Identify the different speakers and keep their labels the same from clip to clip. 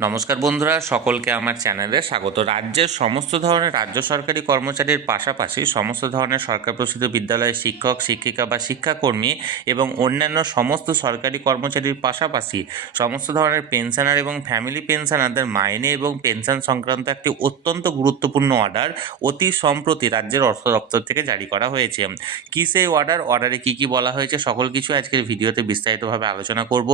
Speaker 1: নমস্কার বন্ধুরা, সকলকে আমার চ্যানেলে স্বাগত। রাজ্যের সমস্ত ধরনের রাজ্য সরকারি কর্মচারীর পাশাপাশি সমস্ত ধরনের সরকার প্রসিদ্ধ বিদ্যালয়ের শিক্ষক, শিক্ষিকা বা শিক্ষাকর্মী এবং অন্যান্য সমস্ত সরকারি কর্মচারীর পাশাপাশি সমস্ত ধরনের পেনশনার এবং ফ্যামিলি পেনশনারদের মাইনে এবং পেনশন সংক্রান্ত একটি অত্যন্ত গুরুত্বপূর্ণ অর্ডার অতি সম্প্রতি রাজ্যের অর্থ দপ্তর থেকে জারি করা হয়েছে। কী সেই অর্ডার, অর্ডারে কী কী বলা হয়েছে, সকল কিছু আজকের ভিডিওতে বিস্তারিতভাবে আলোচনা করব।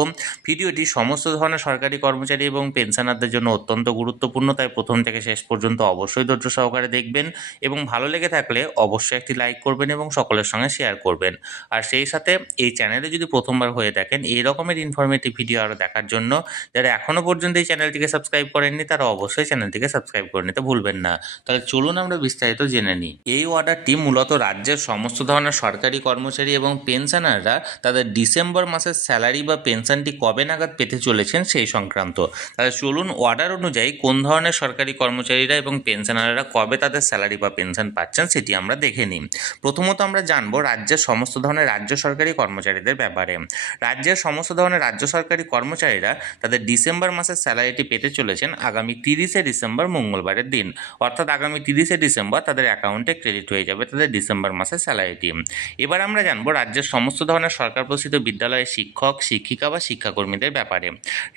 Speaker 1: ভিডিওটি সমস্ত ধরনের সরকারি কর্মচারী এবং পেনশনারদের জন্য অত্যন্ত গুরুত্বপূর্ণ। তাই প্রথম থেকে শেষ পর্যন্ত অবশ্যই ধৈর্য সহকারে দেখবেন এবং ভালো লেগে থাকলে অবশ্যই একটি লাইক করবেন এবং সকলের সঙ্গে শেয়ার করবেন। আর সেই সাথে এই চ্যানেলে যদি প্রথমবার হয়ে থাকেন, এই রকমের ইনফরমেটিভ ভিডিও আরও দেখার জন্য যারা এখনও পর্যন্ত এই চ্যানেলটিকে সাবস্ক্রাইব করেননি, তারা অবশ্যই চ্যানেলটিকে সাবস্ক্রাইব করে নিতে ভুলবেন না। তাহলে চলুন আমরা বিস্তারিত জেনে নিই। এই অর্ডারটি মূলত রাজ্যের সমস্ত ধরনের সরকারি কর্মচারী এবং পেনশনাররা তাদের ডিসেম্বর মাসের স্যালারি বা পেনশনটি কবে নাগাদ পেতে চলেছেন সেই সংক্রান্ত। তাহলে চলুন অর্ডার অনুযায়ী কোন ধরনের সরকারি কর্মচারীরা এবং পেনশনাররা কবে তাদের স্যালারি বা পেনশন পাচ্ছেন সেটি আমরা দেখে নিই। প্রথমত আমরা জানব রাজ্যের সমস্ত ধরনের রাজ্য সরকারি কর্মচারীদের ব্যাপারে। রাজ্যের সমস্ত ধরনের রাজ্য সরকারি কর্মচারীরা তাদের ডিসেম্বর মাসের স্যালারিটি পেতে চলেছেন আগামী তিরিশে ডিসেম্বর মঙ্গলবারের দিন। অর্থাৎ আগামী তিরিশে ডিসেম্বর তাদের অ্যাকাউন্টে ক্রেডিট হয়ে যাবে তাদের ডিসেম্বর মাসের স্যালারিটি এবার আমরা জানব রাজ্যের সমস্ত ধরনের সরকার প্রসিদ্ধ বিদ্যালয়ের শিক্ষক, শিক্ষিকা বা শিক্ষাকর্মীদের ব্যাপারে।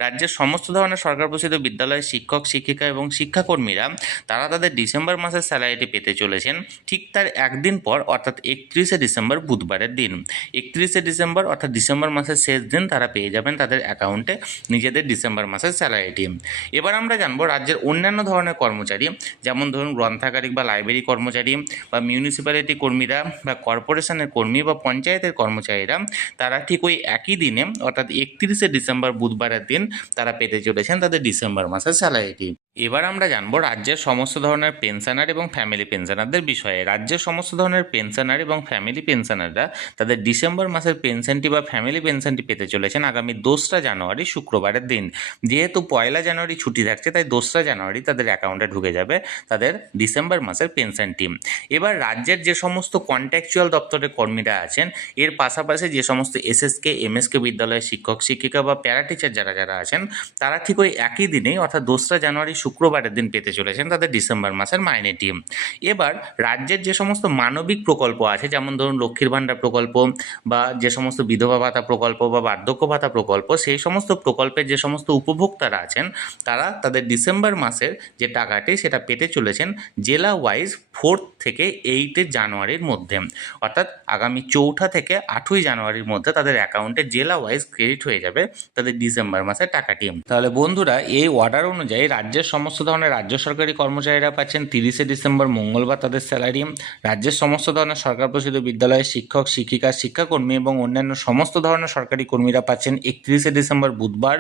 Speaker 1: রাজ্যের সমস্ত ধরনের সরকার প্রসিদ্ধ বিদ্যালয়ের শিক্ষক, শিক্ষিকা এবং শিক্ষাকর্মীরা, তারা তাদের ডিসেম্বর মাসের স্যালারিটি পেতে চলেছেন। ঠিক তার একদিন পর, অর্থাৎ একত্রিশে ডিসেম্বর, বুধবারের দিন। একত্রিশে ডিসেম্বর, অর্থাৎ ডিসেম্বর মাসের শেষ দিন, তারা পেয়ে যাবেন তাদের অ্যাকাউন্টে নিজেদের ডিসেম্বর মাসের স্যালারিটি। এবার আমরা জানব রাজ্যের অন্যান্য ধরনের কর্মচারী, যেমন ধরুন গ্রন্থাগারিক বা লাইব্রেরি কর্মচারী বা মিউনিসিপ্যালিটি কর্মীরা বা কর্পোরেশনের কর্মী বা পঞ্চায়েতের কর্মচারীরা, তারা ঠিক ওই একই দিনে, অর্থাৎ একত্রিশে ডিসেম্বর, বুধবারের দিন, তারা পেতে চলেছেন তাদের ডিসেম্বর মাসের স্যালারিটি এবার আমরা জানব রাজ্যের সমস্ত ধরনের পেনশনার এবং ফ্যামিলি পেনশনারদের বিষয়ে। রাজ্যের সমস্ত ধরনের পেনশনার এবং ফ্যামিলি পেনশনাররা তাদের ডিসেম্বর মাসের পেনশনটি বা ফ্যামিলি পেনশনটি পেতে চলেছেন আগামী দোসরা জানুয়ারি, শুক্রবারের দিন। যেহেতু পয়লা জানুয়ারি ছুটি থাকছে, তাই দোসরা জানুয়ারি তাদের অ্যাকাউন্টে ঢুকে যাবে তাদের ডিসেম্বর মাসের পেনশনটি এবার রাজ্যের যে সমস্ত কন্ট্যাকচুয়াল দপ্তরের কর্মীরা আছেন, এর পাশাপাশি যে সমস্ত এসএসকে এমএসকে বিদ্যালয়ের শিক্ষক, শিক্ষিকা বা প্যারা টিচার যারা যারা আছেন, তারা ঠিক ওই একই দিনেই, অর্থাৎ দোসরা জানুয়ারি শুক্রবারের দিন পেতে চলেছেন তাদের ডিসেম্বর মাসের মাইনেটি এবার রাজ্যের যে সমস্ত মানবিক প্রকল্প আছে, যেমন ধরুন লক্ষ্মীর ভাণ্ডার প্রকল্প বা যে সমস্ত বিধবা ভাতা প্রকল্প বা বার্ধক্য ভাতা প্রকল্প, সেই সমস্ত প্রকল্পের যে সমস্ত উপভোক্তারা আছেন, তারা তাদের ডিসেম্বর মাসের যে টাকাটি, সেটা পেতে চলেছেন জেলা ওয়াইজ ফোর্থ থেকে এইটে জানুয়ারির মধ্যে। অর্থাৎ আগামী চৌঠা থেকে আটই জানুয়ারির মধ্যে তাদের অ্যাকাউন্টে জেলা ওয়াইজ ক্রেডিট হয়ে যাবে তাদের ডিসেম্বর মাসের টাকাটি। তাহলে বন্ধুরা, এই অর্ডার অনুযায়ী রাজ্যের সমস্ত ধরনের রাজ্য সরকারি কর্মচারীরা পাচ্ছেন তিরিশে ডিসেম্বর মঙ্গলবার তাদের স্যালারি। রাজ্যের সমস্ত ধরনের সরকার প্রসিদ্ধ বিদ্যালয়ের শিক্ষক, শিক্ষিকা, শিক্ষাকর্মী এবং অন্যান্য সমস্ত ধরনের সরকারি কর্মীরা পাচ্ছেন একত্রিশে ডিসেম্বর বুধবার।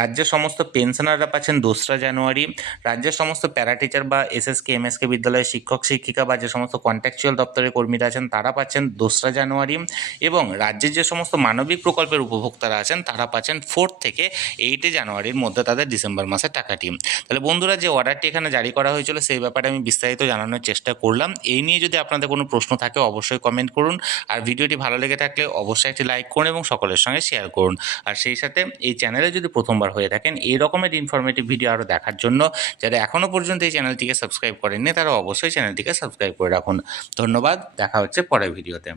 Speaker 1: রাজ্যের সমস্ত পেনশনাররা পাচ্ছেন দোসরা জানুয়ারি। রাজ্যের সমস্ত প্যারা টিচার বা এসএসকে, এমএসকে বিদ্যালয়ের শিক্ষক, শিক্ষিকা বা যে সমস্ত কন্ট্যাকচুয়াল দপ্তরের কর্মীরা আছেন, তারা পাচ্ছেন দোসরা জানুয়ারি। এবং রাজ্যের যে সমস্ত মানবিক প্রকল্পের উপভোক্তারা আছেন, তারা পাচ্ছেন ফোর্থ থেকে এইটে জানুয়ারির মধ্যে তাদের ডিসেম্বর মাসের টাকাটি। তাহলে বন্ধুরা, যে অর্ডারটি এখানে জারি করা হয়েছিল, সেই ব্যাপারে আমি বিস্তারিত জানানোর চেষ্টা করলাম। এই নিয়ে যদি আপনাদের কোনো প্রশ্ন থাকে, অবশ্যই কমেন্ট করুন। আর ভিডিওটি ভালো লেগে থাকলে অবশ্যই একটি লাইক করুন এবং সকলের সঙ্গে শেয়ার করুন। আর সেই সাথে এই চ্যানেলে যদি প্রথমবার হয়ে থাকেন, এই রকমের ইনফরমেটিভ ভিডিও আরও দেখার জন্য যারা এখনও পর্যন্ত এই চ্যানেলটিকে সাবস্ক্রাইব করেননি, তারা অবশ্যই চ্যানেলটিকে সাবস্ক্রাইব করে রাখুন। ধন্যবাদ, দেখা হচ্ছে পরের ভিডিওতে